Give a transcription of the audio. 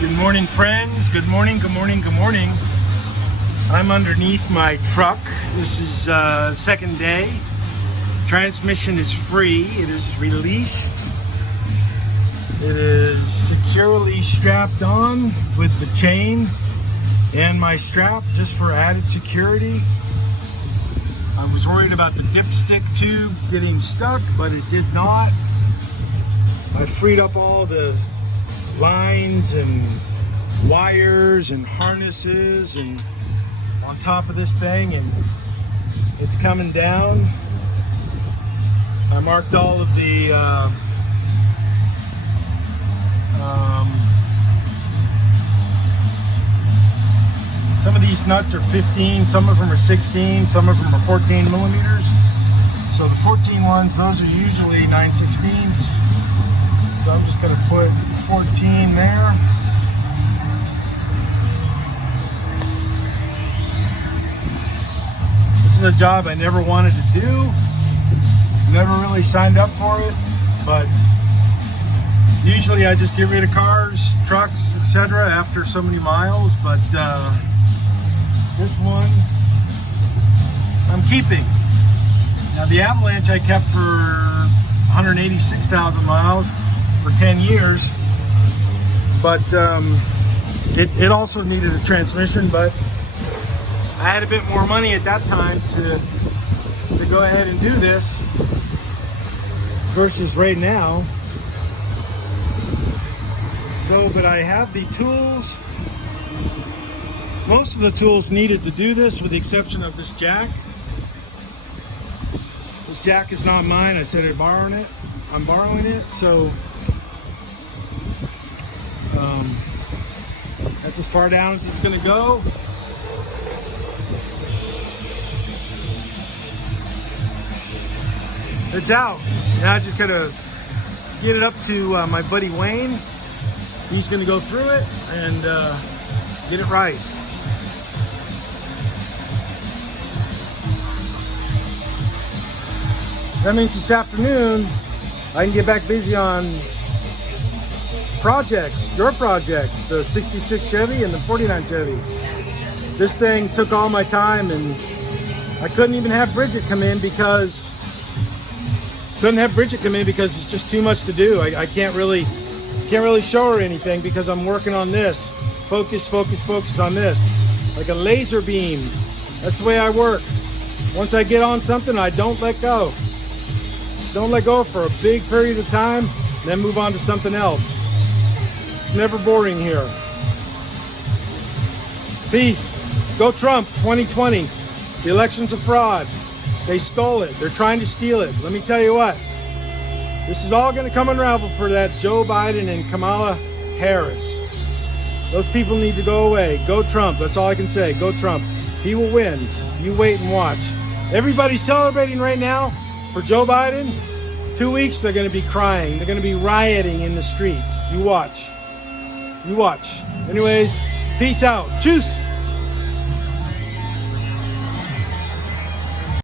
Good morning, friends. Good morning, good morning, good morning. I'm underneath my truck. This is second day. Transmission is free. It is released. It is securely strapped on with the chain and my strap just for added security. I was worried about the dipstick tube getting stuck, but it did not. I freed up all the lines and wires and harnesses and on top of this thing, and it's coming down. I marked all of the some of these nuts are 15, some of them are 16, some of them are 14 millimeters. So the 14 ones, those are usually 9/16. So I'm just going to put 14 there. This is a job I never wanted to do. Never really signed up for it, but usually I just get rid of cars, trucks, etc. after so many miles, but this one I'm keeping. Now the Avalanche I kept for 186,000 miles for 10 years, but it also needed a transmission, but I had a bit more money at that time to go ahead and do this versus right now. So, but I have the tools. Most of the tools needed to do this, with the exception of this jack. This jack is not mine. I said I'm borrowing it. So that's as far down as it's going to go. It's out. Now I just got to get it up to my buddy Wayne. He's going to go through it and get it right. That means this afternoon I can get back busy on projects, your projects, the 66 Chevy and the 49 Chevy. This thing took all my time, and I couldn't even have Bridget come in because it's just too much to do. I can't really show her anything because I'm working on this. Focus on this. Like a laser beam. That's the way I work. Once I get on something, I don't let go. Don't let go for a big period of time, then move on to something else. It's never boring here. Peace. Go Trump 2020. The election's a fraud. They stole it. They're trying to steal it. Let me tell you what. This is all going to come unravel for that Joe Biden and Kamala Harris. Those people need to go away. Go Trump. That's all I can say. Go Trump. He will win. You wait and watch. Everybody's celebrating right now for Joe Biden. 2 weeks, they're going to be crying. They're going to be rioting in the streets. You watch. You watch. Anyways, peace out. Tschüss.